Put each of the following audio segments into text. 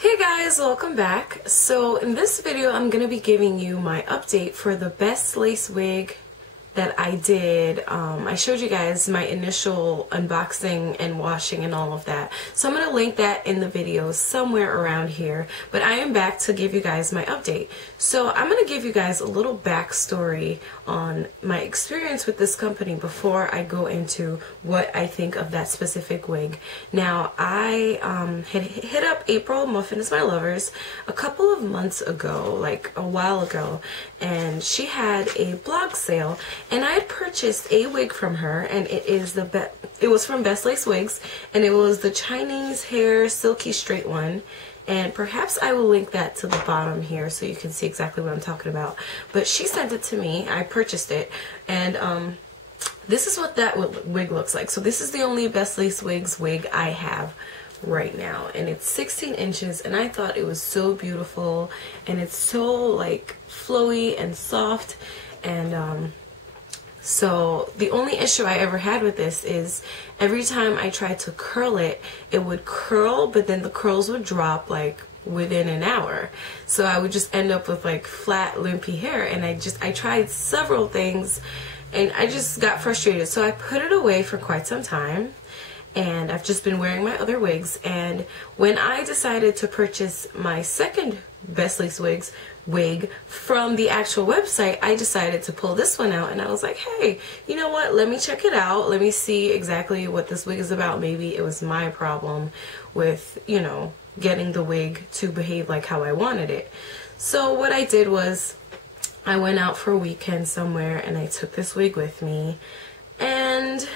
Hey guys, welcome back. So in this video I'm going to be giving you my update for the best lace wig that I did. I showed you guys my initial unboxing and washing and all of that. So I'm going to link that in the video somewhere around here. But I am back to give you guys my update. So I'm going to give you guys a little backstory on my experience with this company before I go into what I think of that specific wig. Now I had hit up April, Muffin is My Lovers, a couple of months ago, like a while ago, and she had a blog sale. And I had purchased a wig from her, and it was from Best Lace Wigs, and it was the Chinese hair silky straight one. And perhaps I will link that to the bottom here so you can see exactly what I'm talking about. But she sent it to me, I purchased it, and this is what that wig looks like. So this is the only Best Lace Wigs wig I have right now, and it's 16 inches, and I thought it was so beautiful, and it's so like flowy and soft, and so the only issue I ever had with this is every time I tried to curl it, it would curl, but then the curls would drop like within an hour. So I would just end up with like flat, limpy hair, and I tried several things and I just got frustrated. So I put it away for quite some time, and I've just been wearing my other wigs. And when I decided to purchase my second Best Lace Wigs wig from the actual website, I decided to pull this one out, and I was like, hey, you know what, let me check it out, let me see exactly what this wig is about. Maybe it was my problem with, you know, getting the wig to behave like how I wanted it. So what I did was I went out for a weekend somewhere and I took this wig with me, and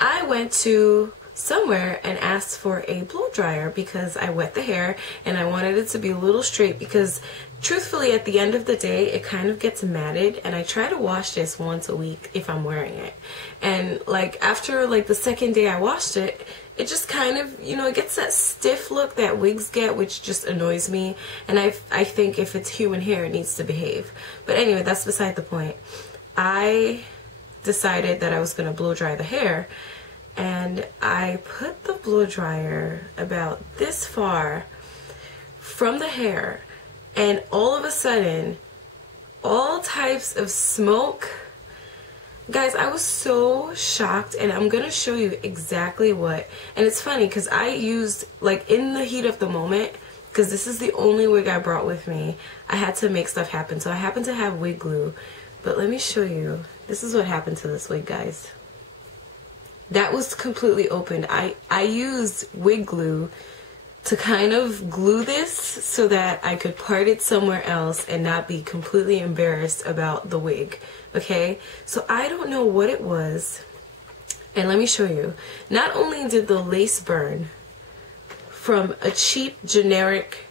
I went to somewhere and asked for a blow dryer because I wet the hair and I wanted it to be a little straight, because truthfully at the end of the day it kind of gets matted, and I try to wash this once a week if I'm wearing it. And like after like the second day I washed it, it just kind of, you know, it gets that stiff look that wigs get, which just annoys me, and I think if it's human hair it needs to behave. But anyway, that's beside the point. I decided that I was going to blow dry the hair, and I put the blow dryer about this far from the hair, and all of a sudden all types of smoke. Guys, I was so shocked, and I'm gonna show you exactly what. And it's funny because I used, like, in the heat of the moment, because this is the only wig I brought with me, I had to make stuff happen. So I happen to have wig glue, but let me show you. This is what happened to this wig, guys. That was completely open. I used wig glue to kind of glue this so that I could part it somewhere else and not be completely embarrassed about the wig. Okay, so I don't know what it was, and let me show you. Not only did the lace burn from a cheap generic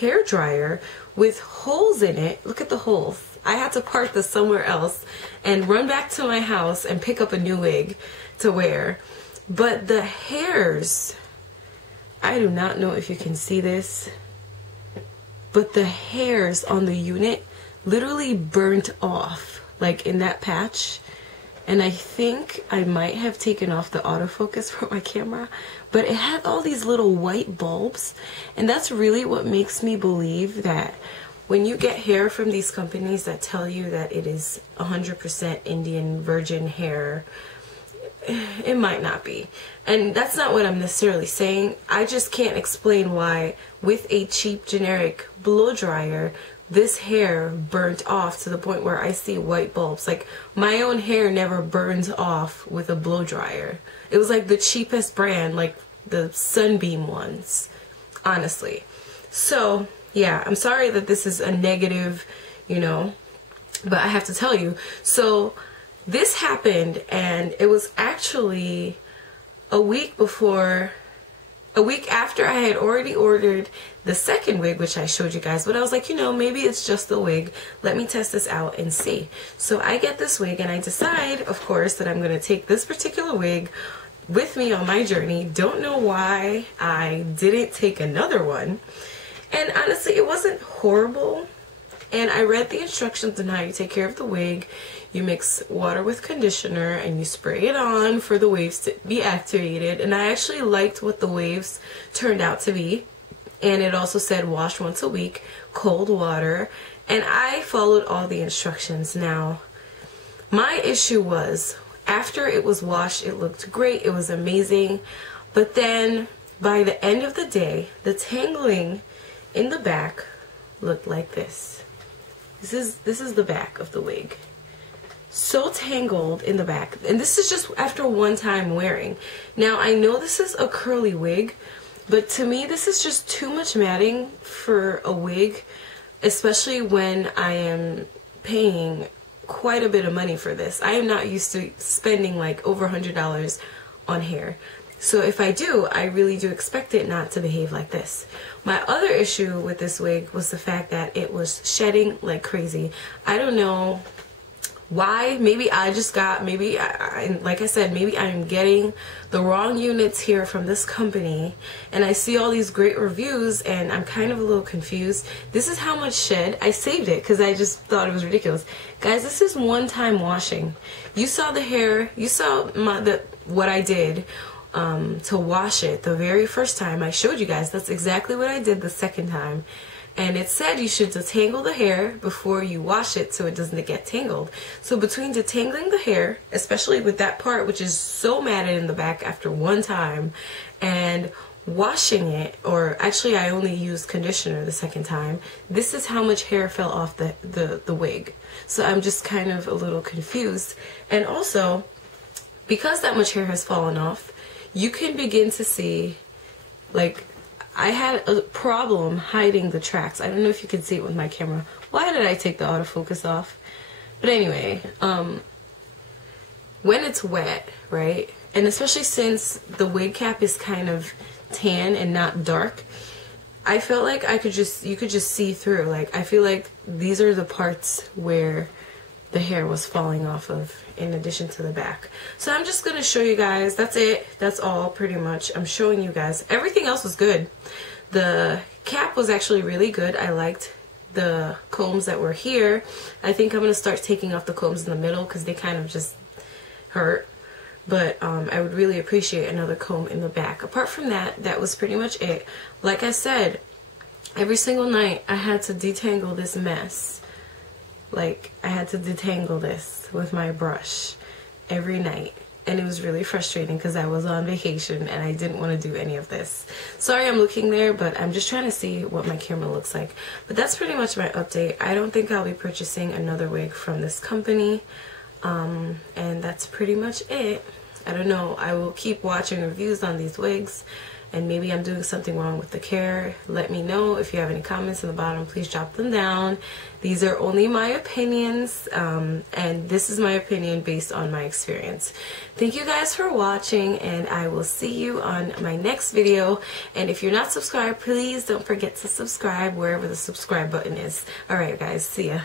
hair dryer with holes in it, look at the holes. I had to part this somewhere else and run back to my house and pick up a new wig to wear. But the hairs, I do not know if you can see this, but the hairs on the unit literally burnt off, like in that patch. And I think I might have taken off the autofocus from my camera, but it had all these little white bulbs, and that's really what makes me believe that when you get hair from these companies that tell you that it is 100% Indian virgin hair, it might not be. And that's not what I'm necessarily saying. I just can't explain why with a cheap generic blow dryer this hair burnt off to the point where I see white bulbs. Like, my own hair never burns off with a blow dryer. It was like the cheapest brand, like the Sunbeam ones, honestly. So yeah, I'm sorry that this is a negative, you know, but I have to tell you. So this happened, and it was actually a week after I had already ordered the second wig, which I showed you guys. But I was like, you know, maybe it's just the wig. Let me test this out and see. So I get this wig, and I decide, of course, that I'm going to take this particular wig with me on my journey. Don't know why I didn't take another one. And honestly, it wasn't horrible. And I read the instructions on how you take care of the wig. You mix water with conditioner and you spray it on for the waves to be activated. And I actually liked what the waves turned out to be. and it also said wash once a week, cold water, and I followed all the instructions. Now, my issue was, after it was washed, it looked great, it was amazing, but then by the end of the day, the tangling in the back looked like this. This is the back of the wig. So tangled in the back, and this is just after one time wearing. Now, I know this is a curly wig, but to me this is just too much matting for a wig, especially when I am paying quite a bit of money for this. I am not used to spending like over $100 on hair. So if I do, I really do expect it not to behave like this. My other issue with this wig was the fact that it was shedding like crazy. I don't know why. Maybe I just got, like I said, maybe I'm getting the wrong units here from this company, and I see all these great reviews and I'm kind of a little confused. This is how much shed. I saved it because I just thought it was ridiculous. Guys, this is one-time washing. You saw the hair, you saw what I did to wash it the very first time. I showed you guys that's exactly what I did the second time. And it said you should detangle the hair before you wash it so it doesn't get tangled. So between detangling the hair, especially with that part which is so matted in the back after one time, and washing it, or actually I only used conditioner the second time, this is how much hair fell off the wig. So I'm just kind of a little confused. And also, because that much hair has fallen off, you can begin to see, like, I had a problem hiding the tracks. I don't know if you can see it with my camera. Why did I take the autofocus off? But anyway, when it's wet, right, and especially since the wig cap is kind of tan and not dark, I felt like you could just see through. Like, I feel like these are the parts where the hair was falling off of, in addition to the back. So I'm just gonna show you guys. That's it. That's all pretty much. I'm showing you guys. Everything else was good. The cap was actually really good. I liked the combs that were here. I think I'm gonna start taking off the combs in the middle because they kind of just hurt. But I would really appreciate another comb in the back. Apart from that, that was pretty much it. Like I said, every single night I had to detangle this mess. Like, I had to detangle this with my brush every night, and it was really frustrating because I was on vacation and I didn't want to do any of this. Sorry I'm looking there, but I'm just trying to see what my camera looks like. But that's pretty much my update. I don't think I'll be purchasing another wig from this company, and that's pretty much it. I don't know. I will keep watching reviews on these wigs, and maybe I'm doing something wrong with the care. Let me know. If you have any comments in the bottom, please drop them down. These are only my opinions, and this is my opinion based on my experience. Thank you guys for watching, and I will see you on my next video. And if you're not subscribed, please don't forget to subscribe wherever the subscribe button is. Alright guys, see ya.